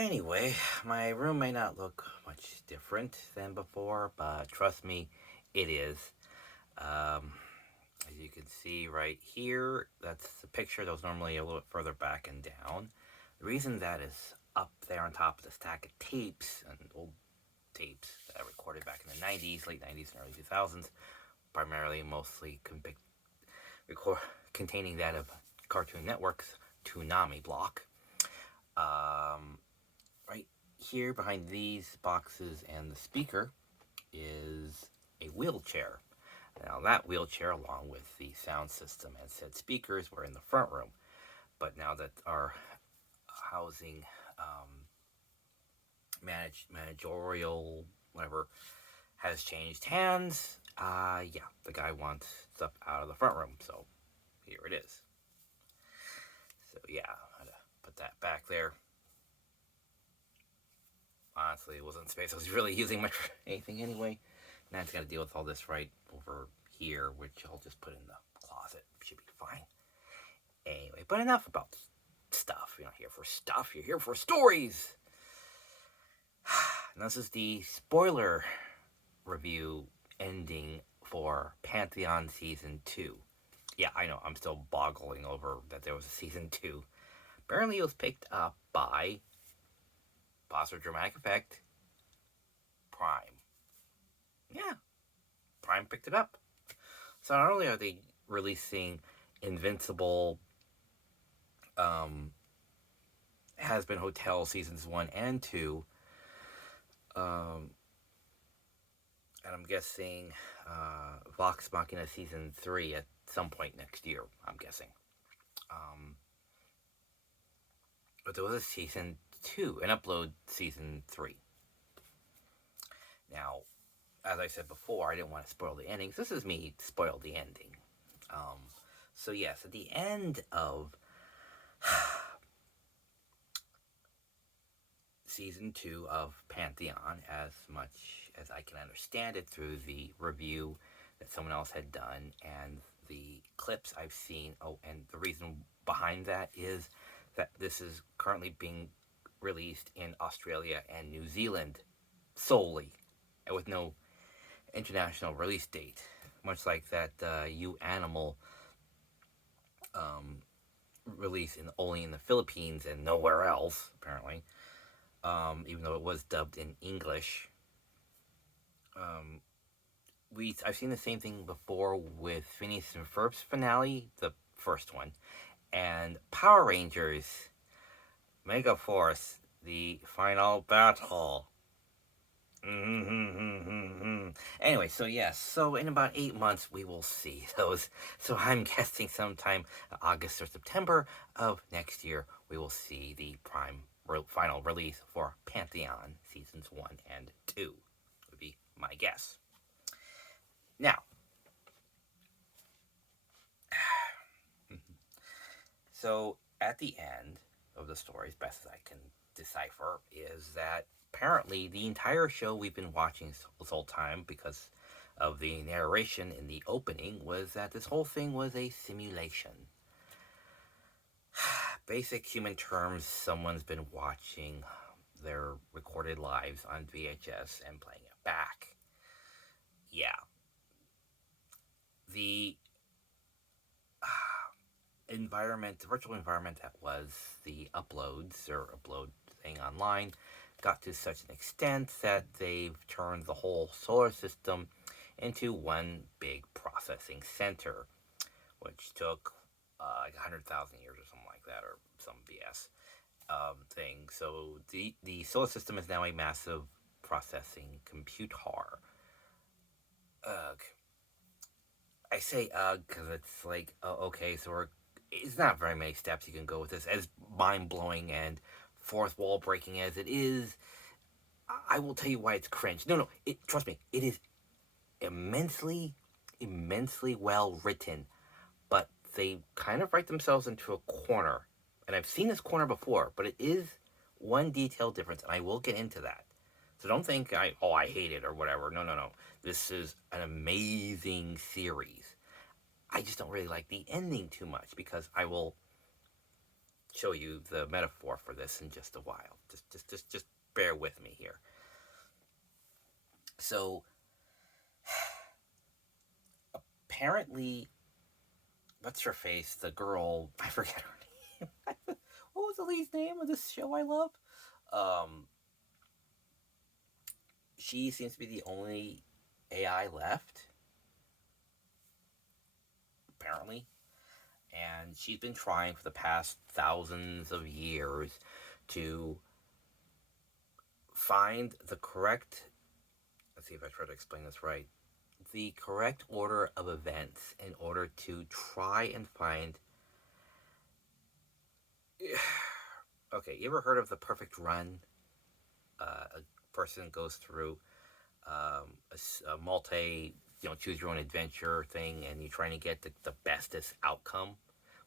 Anyway, my room may not look much different than before, but trust me, it is. Um, as you can see right here, that's the picture that was normally a little bit further back and down. The reason that is up there on top of the stack of tapes and old tapes that I recorded back in the 90s, late 90s and early 2000s, primarily mostly record, containing that of Cartoon Network's Toonami block. Um, right here behind these boxes and the speaker is a wheelchair. Now, that wheelchair, along with the sound system and said speakers, were in the front room. But now that our housing managerial, whatever, has changed hands, yeah, the guy wants stuff out of the front room. So here it is. So yeah, I had to put that back there. Honestly, it wasn't space I was really using much for anything anyway. Now it's got to deal with all this right over here, which I'll just put in the closet. Should be fine. Anyway, but enough about stuff. You're not here for stuff, you're here for stories. And this is the spoiler review ending for Pantheon Season 2. Yeah, I know, I'm still boggling over that there was a Season 2. Apparently it was picked up by, positive dramatic effect, Prime. Yeah, Prime picked it up. So not only are they releasing Invincible, Has Been Hotel Seasons 1 and 2, and I'm guessing Vox Machina Season 3 at some point next year, I'm guessing. But there was a Season 2, an upload Season 3. Now, as I said before, I didn't want to spoil the endings. This is me spoil the ending. So yes, at the end of Season 2 of Pantheon, as much as I can understand it through the review that someone else had done and the clips I've seen. Oh, and the reason behind that is that this is currently being released in Australia and New Zealand solely, and with no international release date, much like that You Animal release only in the Philippines and nowhere else, apparently. Even though it was dubbed in English. I've seen the same thing before with Phineas and Ferb's finale, the first one, and Power Rangers Mega Force, the final battle. Anyway, so yes, so in about 8 months we will see those. So I'm guessing sometime August or September of next year we will see the Prime final release for Pantheon Seasons 1 and 2, would be my guess. Now, so at the end of the story, as best as I can decipher, is that apparently the entire show we've been watching this whole time, because of the narration in the opening, was that this whole thing was a simulation. Basic human terms, someone's been watching their recorded lives on VHS and playing it back. Yeah. The environment, the virtual environment that was the uploads or upload thing online, got to such an extent that they've turned the whole solar system into one big processing center, which took like 100,000 years or something like that, or some BS thing. So the solar system is now a massive processing computer. Ugh. I say ugh because it's like, okay, so it's not very many steps you can go with this. As mind blowing and fourth wall breaking as it is, I will tell you why it's cringe. No, trust me, it is immensely, immensely well written, but they kind of write themselves into a corner. And I've seen this corner before, but it is one detail difference, and I will get into that. So don't think I hate it or whatever. No. This is an amazing series. I just don't really like the ending too much, because I will show you the metaphor for this in just a while. Just bear with me here. So apparently, what's her face? The girl, I forget her name. What was the lead's name of this show I love? Um, she seems to be the only AI left, apparently. And she's been trying for the past thousands of years to find the correct, let's see if I try to explain this right, the correct order of events in order to try and find. Okay, you ever heard of the perfect run? A person goes through a multi, choose your own adventure thing, and you're trying to get the bestest outcome.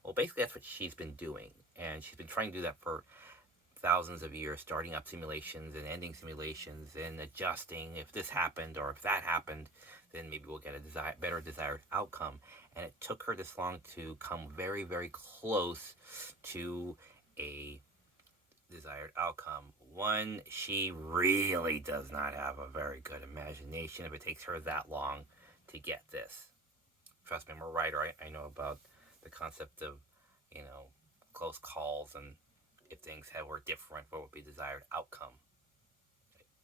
Well, basically, that's what she's been doing, and she's been trying to do that for thousands of years, starting up simulations and ending simulations and adjusting. If this happened or if that happened, then maybe we'll get a better desired outcome. And it took her this long to come very, very close to a desired outcome. One, she really does not have a very good imagination if it takes her that long to get this. Trust me, I'm a writer. I know about the concept of, close calls, and if things were different, what would be desired outcome.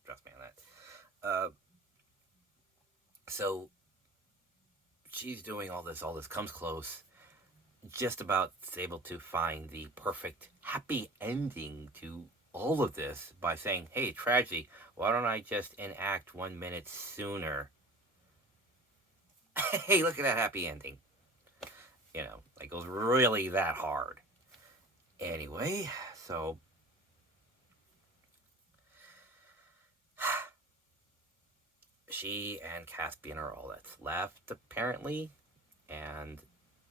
Trust me on that. So she's doing all this, comes close, just about able to find the perfect happy ending to all of this by saying, hey, tragedy, why don't I just enact 1 minute sooner? Hey, look at that happy ending. It goes really that hard. Anyway, so she and Caspian are all that's left, apparently, and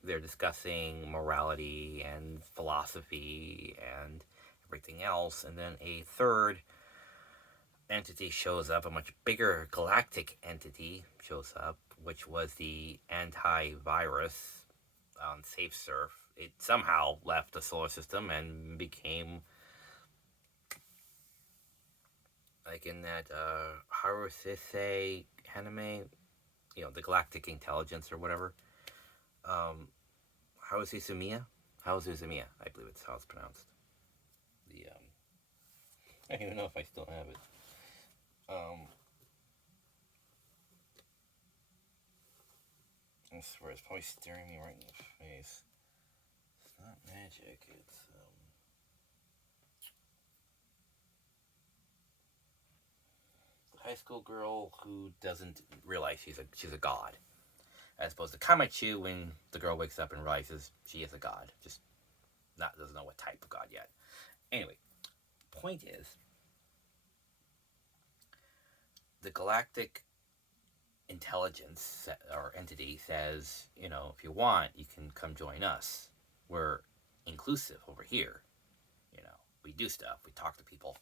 they're discussing morality and philosophy and everything else. And then a third entity shows up, a much bigger galactic entity shows up, which was the antivirus on SafeSurf. It somehow left the solar system and became like in that Harusese anime, the galactic intelligence or whatever. Harusese Sumiya, I believe it's how it's pronounced. The I don't even know if I still have it. I swear it's probably staring me right in the face. It's not magic. It's high school girl who doesn't realize she's a god, as opposed to Kamachu when the girl wakes up and realizes she is a god, just doesn't know what type of god yet. Anyway, point is, the galactic intelligence or entity says, if you want, you can come join us. We're inclusive over here. We do stuff. We talk to people.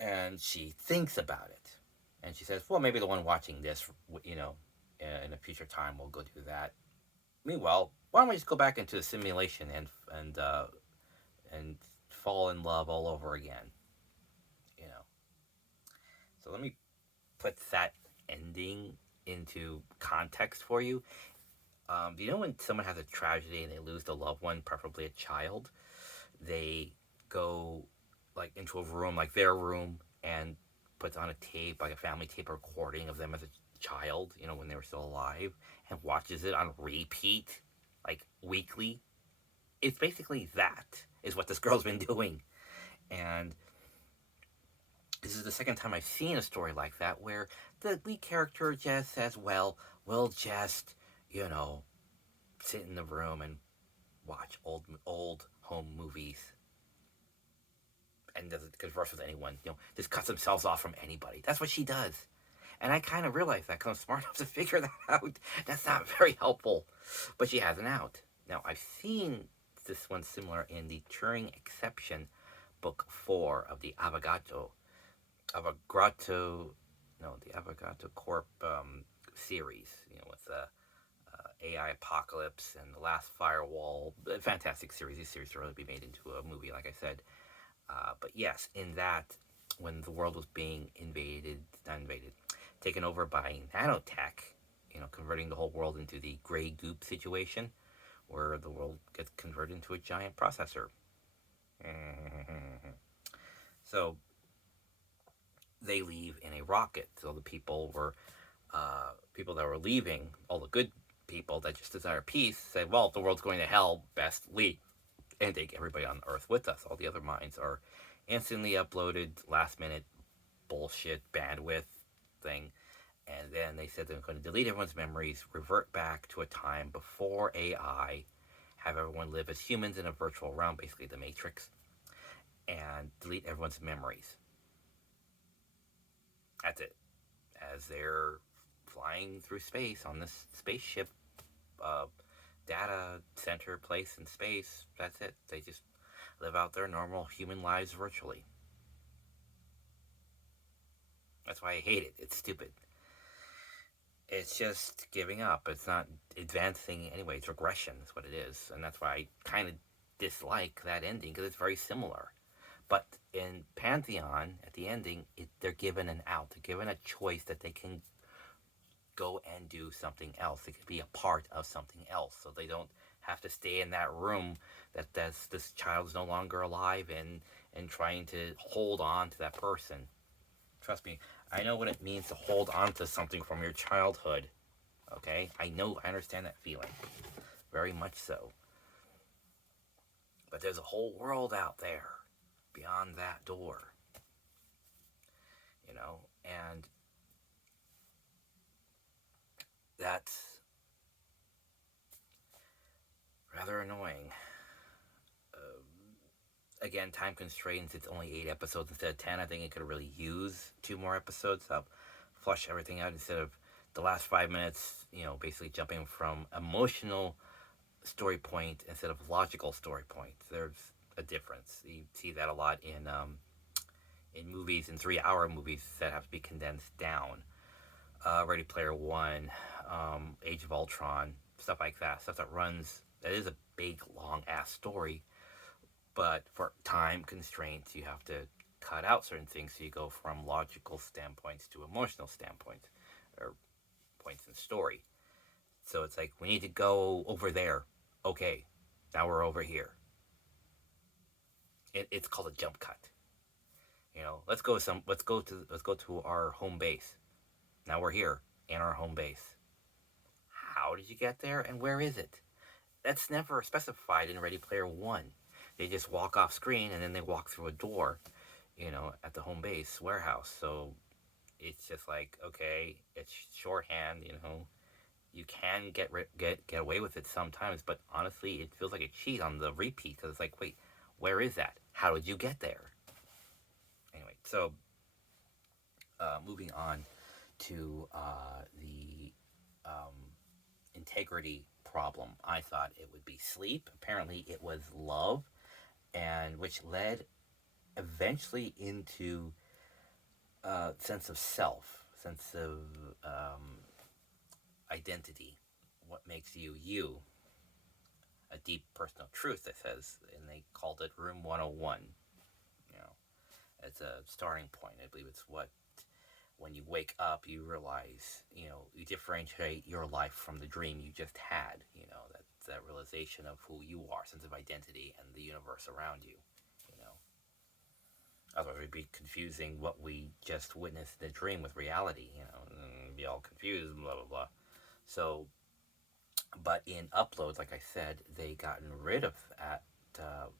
And she thinks about it. And she says, well, maybe the one watching this, in a future time, will go do that. Meanwhile, why don't we just go back into the simulation and fall in love all over again? So let me put that ending into context for you. Do you know when someone has a tragedy and they lose a loved one, preferably a child, they go into a room, like their room, and puts on a tape, like a family tape recording of them as a child, when they were still alive, and watches it on repeat, weekly? It's basically that is what this girl's been doing. And this is the second time I've seen a story like that where the lead character just says, well, we'll just, sit in the room and watch old home movies and doesn't converse with anyone, just cuts themselves off from anybody. That's what she does. And I kind of realized that because I'm smart enough to figure that out. That's not very helpful. But she has an out. Now, I've seen this one similar in the Turing Exception, book 4 of the Avogadro Corp series, with AI apocalypse and the last firewall. A fantastic series. These series will really be made into a movie, like I said. But yes, in that, when the world was being not invaded, taken over by nanotech, converting the whole world into the gray goop situation, where the world gets converted into a giant processor. So they leave in a rocket. So the people that were leaving, all the good people that just desire peace, said, well, if the world's going to hell, best leave and take everybody on Earth with us. All the other minds are instantly uploaded, last minute bullshit bandwidth thing. And then they said they're going to delete everyone's memories, revert back to a time before AI, have everyone live as humans in a virtual realm, basically the Matrix, and delete everyone's memories. That's it. As they're flying through space on this spaceship, data center place in space, that's it. They just live out their normal human lives virtually. That's why I hate it. It's stupid. It's just giving up. It's not advancing anyway. It's regression is what it is. And that's why I kind of dislike that ending, because it's very similar. But in Pantheon, at the ending, they're given an out. They're given a choice that they can go and do something else. They could be a part of something else. So they don't have to stay in that room that this child's no longer alive in, and trying to hold on to that person. Trust me, I know what it means to hold on to something from your childhood. Okay? I understand that feeling. Very much so. But there's a whole world out there beyond that door. And that's rather annoying. Again, time constraints. It's only 8 episodes instead of 10. I think it could really use 2 more episodes to flush everything out instead of the last 5 minutes, basically jumping from emotional story point instead of logical story point. There's a difference. You see that a lot in movies, in 3-hour movies that have to be condensed down. Ready Player One, Age of Ultron, stuff like that. Stuff that is a big, long-ass story, but for time constraints, you have to cut out certain things, so you go from logical standpoints to emotional standpoints, or points in story. So it's like, we need to go over there. Okay, now we're over here. It's called a jump cut. Let's go to our home base. Now we're here in our home base. How did you get there, and where is it? That's never specified in Ready Player One. They just walk off screen, and then they walk through a door, at the home base warehouse. So it's just like, okay, it's shorthand. You can get away with it sometimes, but honestly, it feels like a cheat on the repeat, because it's like, wait, where is that? How did you get there? Anyway, so moving on to the integrity problem. I thought it would be sleep. Apparently, it was love, and which led eventually into sense of self, sense of identity, what makes you you. A deep personal truth, it says, and they called it Room 101. It's a starting point. I believe it's what, when you wake up, you realize, you differentiate your life from the dream you just had. That realization of who you are, sense of identity, and the universe around you. Otherwise, it'd be confusing what we just witnessed in the dream with reality. And be all confused, blah blah blah. So, but in uploads, like I said, they gotten rid of that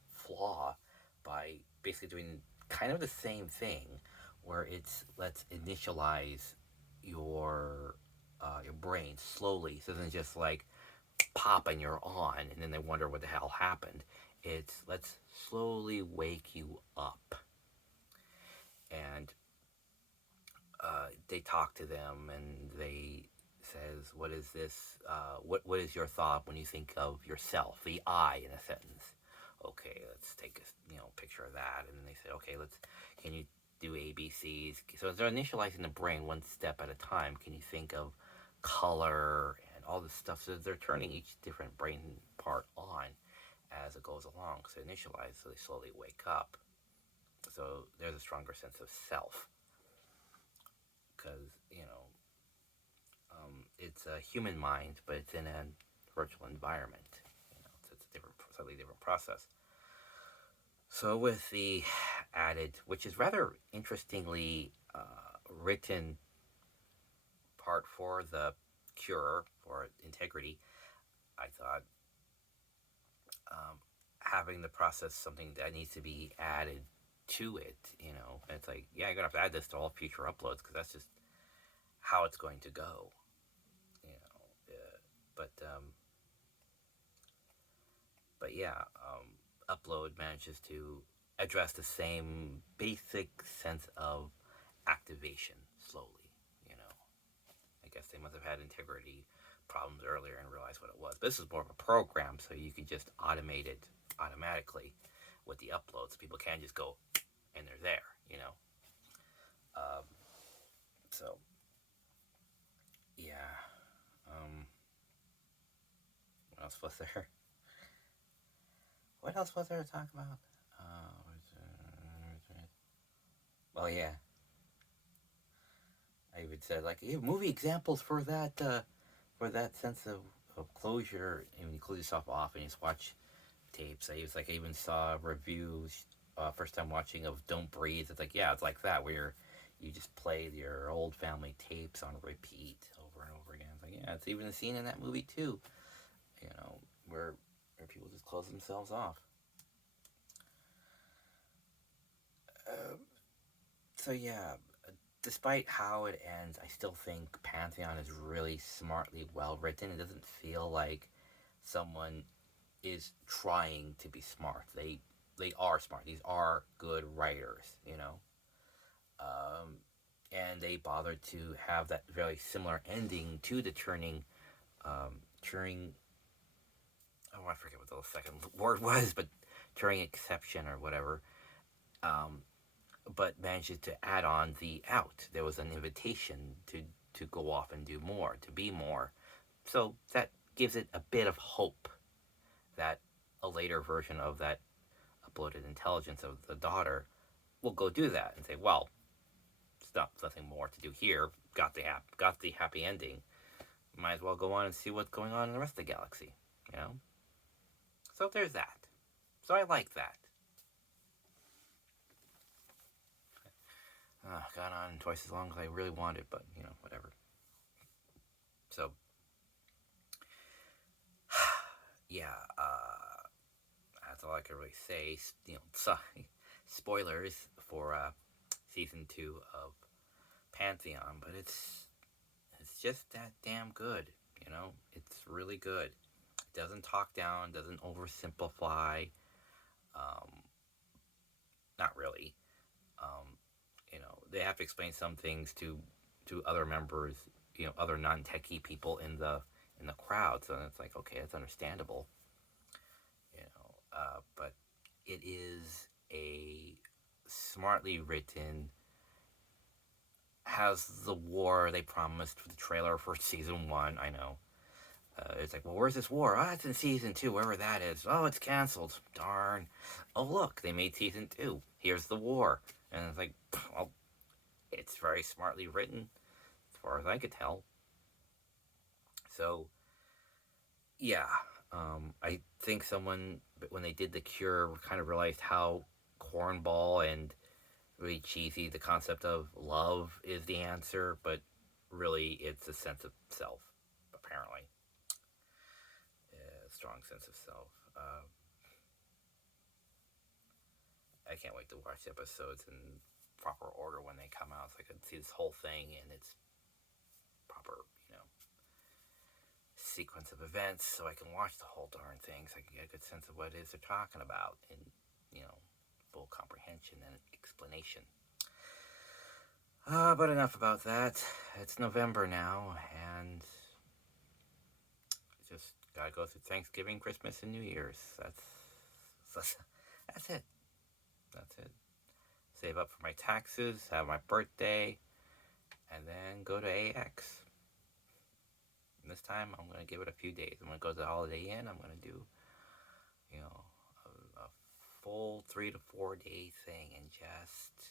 flaw by basically doing kind of the same thing, where it's, let's initialize your brain slowly. So it isn't just like pop and you're on, and then they wonder what the hell happened. It's, let's slowly wake you up. And they talk to them, and they says, what is this? What is your thought when you think of yourself? The I in a sentence. Okay, let's take a picture of that, and then they say, okay, can you do ABCs? So they're initializing the brain one step at a time. Can you think of color and all this stuff. So they're turning each different brain part on as it goes along. So they initialize, so they slowly wake up. So there's a stronger sense of self because it's a human mind, but it's in a virtual environment. So it's a different, slightly different process. So with the added, which is rather interestingly written part for the cure for integrity, I thought having the process something that needs to be added to it. And it's like, yeah, you're gonna have to add this to all future uploads because that's just how it's going to go. But yeah, upload manages to address the same basic sense of activation slowly. I guess they must have had integrity problems earlier and realized what it was. This is more of a program, so you can just automate it automatically with the uploads. People can just go and they're there. So yeah. What else was there? What else was there to talk about? Oh yeah, I even said like movie examples for that sense of closure, and you close yourself off and you just watch tapes. I even saw reviews first time watching of Don't Breathe. It's like, yeah, it's like that where you just play your old family tapes on repeat over and over again. It's like, yeah, it's even a scene in that movie too, where people just close themselves off. So yeah, despite how it ends, I still think Pantheon is really smartly well written. It doesn't feel like someone is trying to be smart. They are smart. These are good writers, and they bothered to have that very similar ending to the Turing. Oh, I forget what the second word was, but Turing exception or whatever. But managed to add on the out. There was an invitation to go off and do more, to be more. So that gives it a bit of hope that a later version of that uploaded intelligence of the daughter will go do that and say, well, there's nothing more to do here. Got the happy ending. Might as well go on and see what's going on in the rest of the galaxy. So there's that. So I like that. Got on twice as long as I really wanted, but whatever. So yeah, that's all I can really say. Spoilers for season 2 of Pantheon, but it's just that damn good. It's really good. It doesn't talk down, doesn't oversimplify. Not really. They have to explain some things to other members, other non-techie people in the crowd. So it's like, okay, that's understandable. But it is a smartly written, has the war they promised for the trailer for season 1. I know. It's like, well, where's this war? Oh, it's in season 2, wherever that is. Oh, it's canceled. Darn. Oh, look, they made season 2. Here's the war. And it's like, well, it's very smartly written, as far as I could tell. So, yeah. I think someone, when they did The Cure, kind of realized how cornball and really cheesy the concept of love is the answer, but really it's a sense of self, apparently. A strong sense of self. I can't wait to watch the episodes in proper order when they come out, so I can see this whole thing in its proper, sequence of events, so I can watch the whole darn thing, so I can get a good sense of what it is they're talking about in, full comprehension and explanation. But enough about that. It's November now, and just gotta go through Thanksgiving, Christmas, and New Year's. That's it. That's it. Save up for my taxes, have my birthday, and then go to AX. And this time, I'm going to give it a few days. I'm going to go to the Holiday Inn. I'm going to do, a full 3 to 4 day thing and just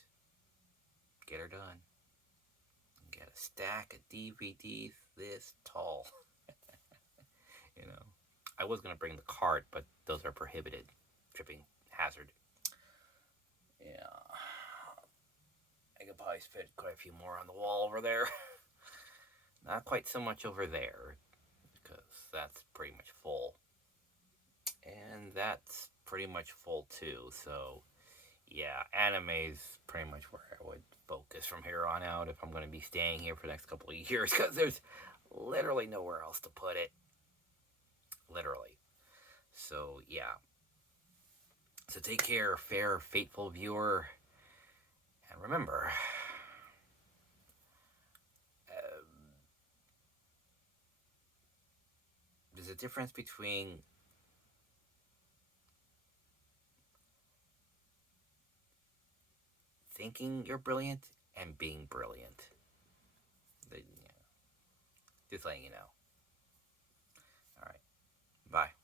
get her done. Get a stack of DVDs this tall. I was going to bring the cart, but those are prohibited. Tripping hazard. Yeah. I could probably fit quite a few more on the wall over there. Not quite so much over there, because that's pretty much full. And that's pretty much full too, so yeah, anime's pretty much where I would focus from here on out if I'm going to be staying here for the next couple of years, because there's literally nowhere else to put it. Literally. So, yeah. So take care, fair, fateful viewer. And remember, there's a difference between thinking you're brilliant and being brilliant. Just letting you know. All right. Bye.